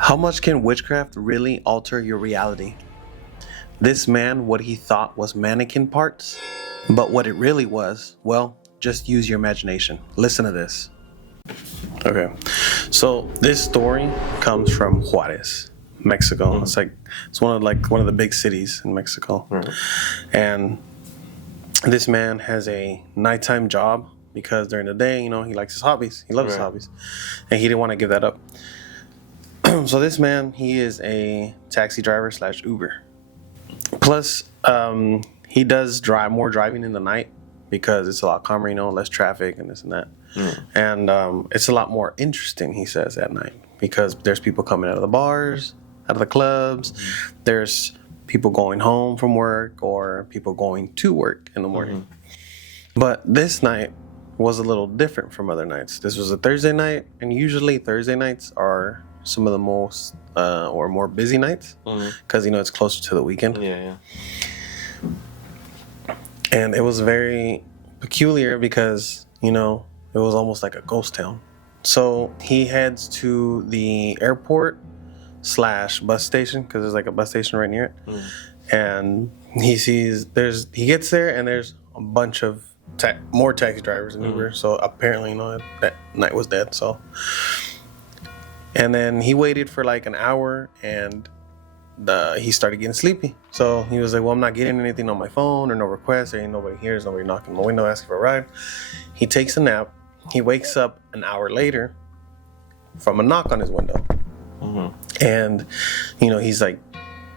How much can witchcraft really alter your reality? This man, what he thought was mannequin parts, but what it really was, well, just use your imagination. Listen to this. Okay, so this story comes from Juarez, Mexico. It's one of the big cities in Mexico, and this man has a nighttime job because during the day, he likes his hobbies. He loves his hobbies, and he didn't want to give that up. So this man, he is a taxi driver / Uber. Plus, he does more driving in the night because it's a lot calmer, less traffic and this and that. And it's a lot more interesting, he says, at night because there's people coming out of the bars, out of the clubs. There's people going home from work or people going to work in the morning. But this night was a little different from other nights. This was a Thursday night, and usually Thursday nights are some of the most or more busy nights because it's closer to the weekend. And it was very peculiar because it was almost like a ghost town. So he heads to the airport / bus station because there's like a bus station right near it. And he gets there and there's a bunch of more taxi drivers and Uber. So apparently that night was dead. And then he waited for like an hour and he started getting sleepy. So he was like, well, I'm not getting anything on my phone or no requests. There ain't nobody here. There's nobody knocking on the window asking for a ride. He takes a nap. He wakes up an hour later from a knock on his window. And, he's like,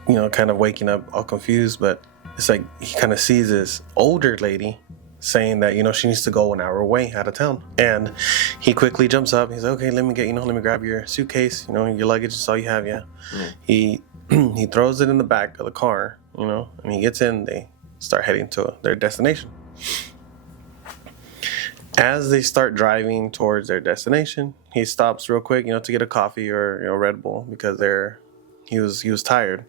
kind of waking up all confused. But it's like he kind of sees this older lady saying that she needs to go an hour away out of town, and he quickly jumps up. He's like, okay, let me grab your suitcase, your luggage is all you have. He throws it in the back of the car, and he gets in. They start heading to their destination. As they start driving towards their destination, he stops real quick, to get a coffee or Red Bull because he was tired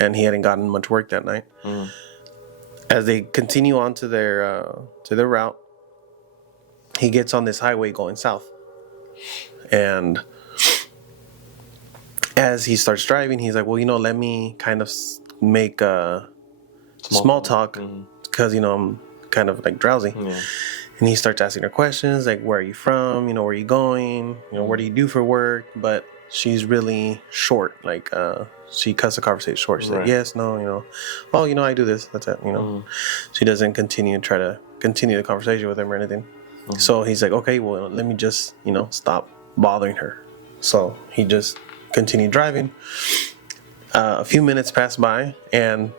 and he hadn't gotten much work that night. As they continue on to their route, he gets on this highway going south. And as he starts driving, he's like, well, let me kind of make a small talk because, I'm kind of like drowsy. And he starts asking her questions like, where are you from? Where are you going? What do you do for work? But she's really short, like she cuts the conversation short. She's like, yes, no, oh, I do this, that's it, She doesn't try to continue the conversation with him or anything. So he's like, okay, well, let me just stop bothering her. So he just continued driving. A few minutes pass by and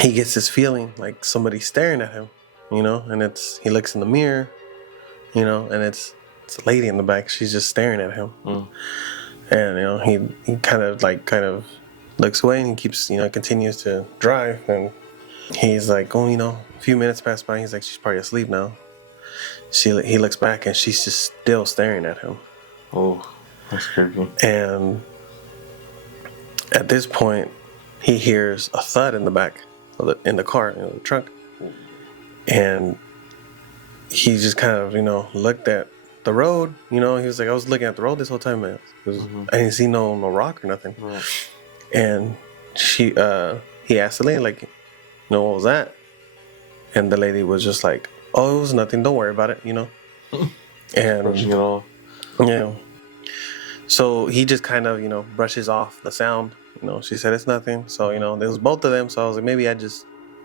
he gets this feeling like somebody's staring at him, and he looks in the mirror, and it's a lady in the back. She's just staring at him. And he kind of looks away and he keeps continues to drive. And he's like, oh, a few minutes pass by. He's like, she's probably asleep now. He looks back and she's just still staring at him. Oh, that's creepy. And at this point, he hears a thud in the back in the car, the trunk. And he just kind of looked at the road. He was like, I was looking at the road this whole time, man. I didn't see no rock or nothing. And he asked the lady, like, what was that? And the lady was just like, oh, it was nothing, don't worry about it, And brushing it off. So he just kind of brushes off the sound. She said it's nothing. So there was both of them. So I was like, maybe I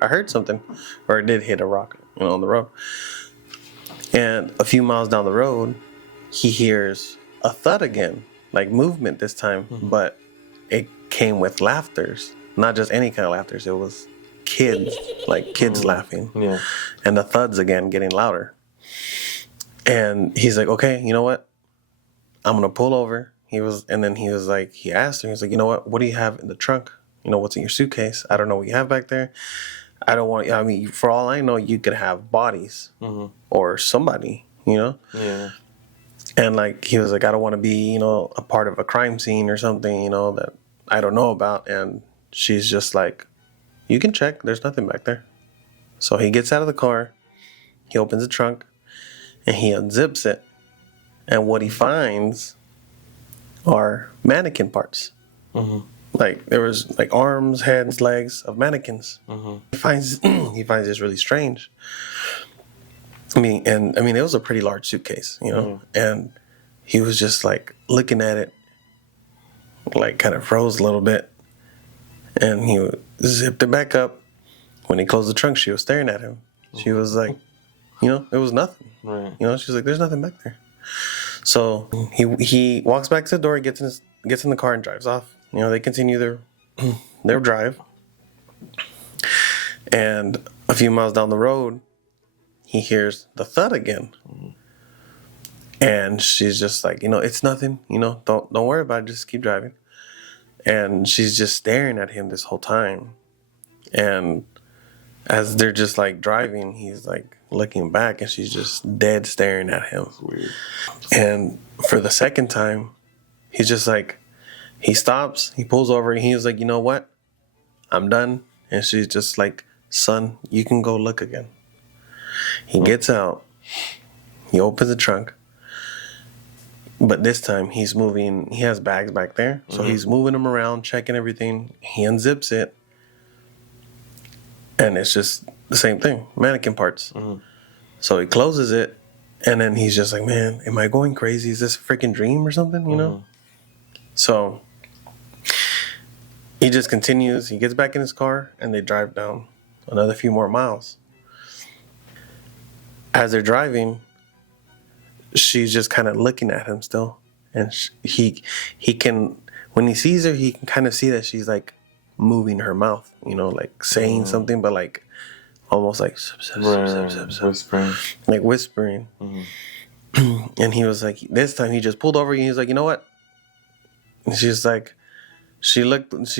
heard something, or it did hit a rock on the road. And a few miles down the road, he hears a thud again, like movement this time, but it came with laughters, not just any kind of laughters. It was kids laughing, and the thuds again getting louder. And he's like, okay, you know what? I'm gonna pull over. He asked her, he's like, what do you have in the trunk? What's in your suitcase? I don't know what you have back there. I don't want. I mean, for all I know, you could have bodies or somebody, And he was like, I don't want to be, a part of a crime scene or something, that I don't know about. And she's just like, you can check. There's nothing back there. So he gets out of the car, he opens the trunk, and he unzips it. And what he finds are mannequin parts. Like there was like arms, heads, legs of mannequins. He finds this really strange. I mean, it was a pretty large suitcase, and he was just like looking at it, like kind of froze a little bit, and he zipped it back up. When he closed the trunk, she was staring at him. She was like, it was nothing. Right. She's like, there's nothing back there. So he walks back to the door, gets in the car and drives off. They continue their drive. And a few miles down the road, he hears the thud again. And she's just like, it's nothing. Don't worry about it. Just keep driving. And she's just staring at him this whole time. And as they're just like driving, he's like looking back, and she's just dead staring at him. That's weird. And for the second time, he's just like, he stops, he pulls over, and he was like, you know what? I'm done. And she's just like, son, you can go look again. He gets out, he opens the trunk, but this time he has bags back there, so he's moving them around, checking everything. He unzips it, and it's just the same thing, mannequin parts. So he closes it, and then he's just like, man, am I going crazy? Is this a freaking dream or something, So he just continues. He gets back in his car, and they drive down another few more miles. As they're driving, she's just kind of looking at him still. And he can, when he sees her, he can kind of see that she's like moving her mouth, like saying something, but like almost like whispering. Like whispering. And he was like, this time he just pulled over, and he was like, you know what? And she's like, she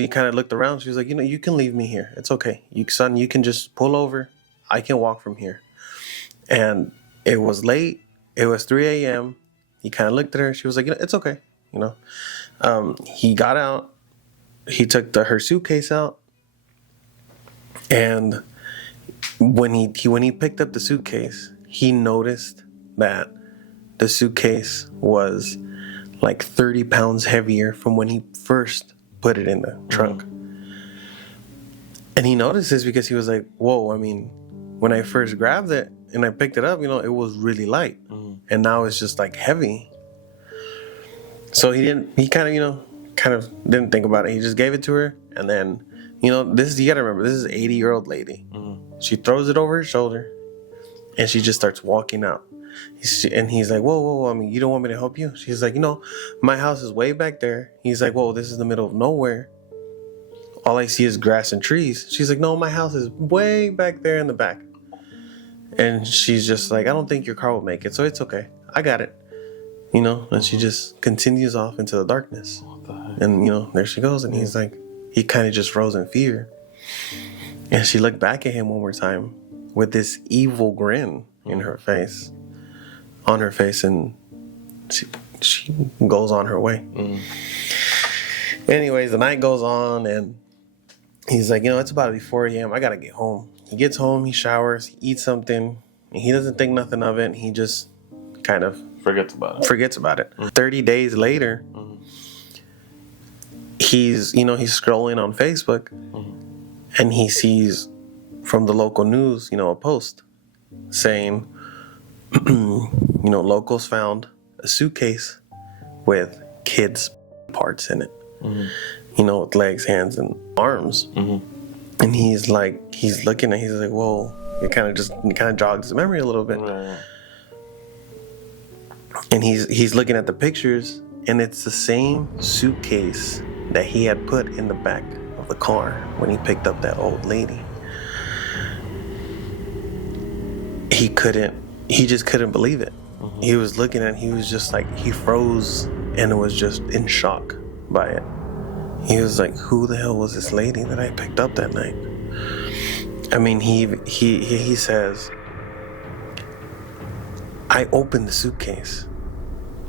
kind of looked around. She was like, you can leave me here. It's okay. Son, you can just pull over. I can walk from here. And it was late. It was 3 a.m. He kind of looked at her. She was like, it's okay. He got out. He took her suitcase out. And when he picked up the suitcase, he noticed that the suitcase was like 30 pounds heavier from when he first put it in the trunk. And he noticed this because he was like, whoa, I mean, when I first grabbed it and I picked it up, it was really light. And now it's just like heavy. So he kind of didn't think about it. He just gave it to her. And then, you gotta remember, this is an 80-year-old lady. She throws it over her shoulder, and she just starts walking out. And he's like, whoa, I mean, you don't want me to help you? She's like, my house is way back there. He's like, whoa, this is the middle of nowhere. All I see is grass and trees. She's like, no, my house is way back there in the back. And she's just like, I don't think your car will make it, so it's okay. I got it. And she just continues off into the darkness. What the heck? And, there she goes. And he's like, he kind of just froze in fear. And she looked back at him one more time with this evil grin on her face. And she goes on her way. Anyways, the night goes on, and he's like, it's about to be 4 a.m. I got to get home. He gets home, he showers, he eats something, and he doesn't think nothing of it. And he just kind of Forgets about it. 30 days later, he's scrolling on Facebook, and he sees from the local news, a post saying, locals found a suitcase with kids' parts in it, with legs, hands, and arms. And he's looking at, he's like, whoa, it kind of jogs his memory a little bit. Right. And he's looking at the pictures, and it's the same suitcase that he had put in the back of the car when he picked up that old lady. He just couldn't believe it. He was looking at it, he was just like, he froze and was just in shock by it. He was like, who the hell was this lady that I picked up that night? I mean, he says, I opened the suitcase.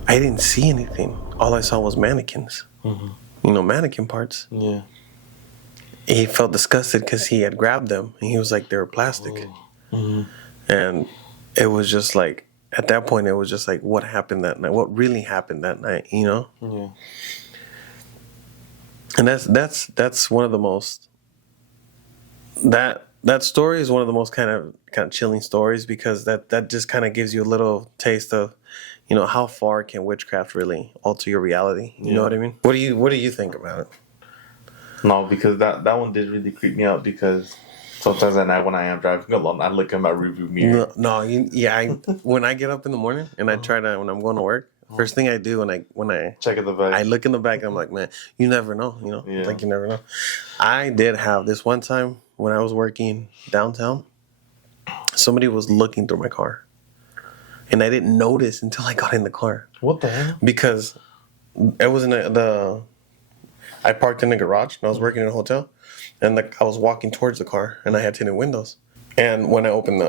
I didn't see anything. All I saw was mannequins. Mannequin parts. Yeah. He felt disgusted because he had grabbed them, and he was like, they were plastic. And it was just like, at that point, it was just like, what happened that night? What really happened that night? You know? Yeah. And that's one of the most that story is one of the most kind of chilling stories, because that just kind of gives you a little taste of, you know, how far can witchcraft really alter your reality? You know what I mean? What do you think about it? No, because that one did really creep me out, because sometimes at night when I am driving alone, I look in my rearview mirror. When I get up in the morning and I try to, when I'm going to work, first thing I do when I Check at the back. I look in the back, and I'm like, man, you never know, you know? Yeah. Like, you never know. I did have this one time when I was working downtown, somebody was looking through my car. And I didn't notice until I got in the car. What the hell? Because it was I parked in the garage, and I was working in a hotel. And I was walking towards the car, and I had tinted windows. And when I opened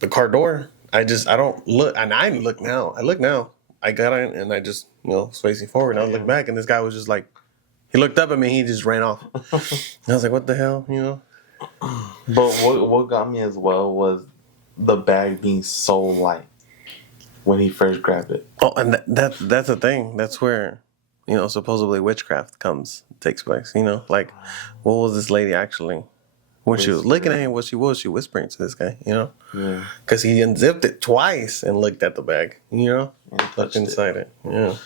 the car door, I don't look, and I look now. I got in, and I just, you know, was facing forward, and I looked back, and this guy was just like, he looked up at me, he just ran off. And I was like, what the hell, you know? But what got me as well was the bag being so light when he first grabbed it. Oh, and that's the thing. That's where, you know, supposedly witchcraft takes place. You know, like, what was this lady actually? When she was looking at him, what was she whispering to this guy? You know, Yeah. because he unzipped it twice and looked at the bag. You know, And looked inside it. Yeah.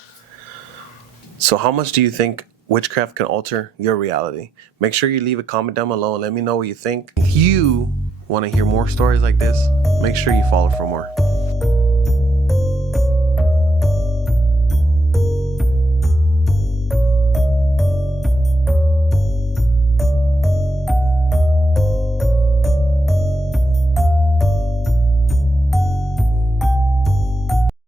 So, how much do you think witchcraft can alter your reality? Make sure you leave a comment down below and let me know what you think. If you want to hear more stories like this, make sure you follow for more.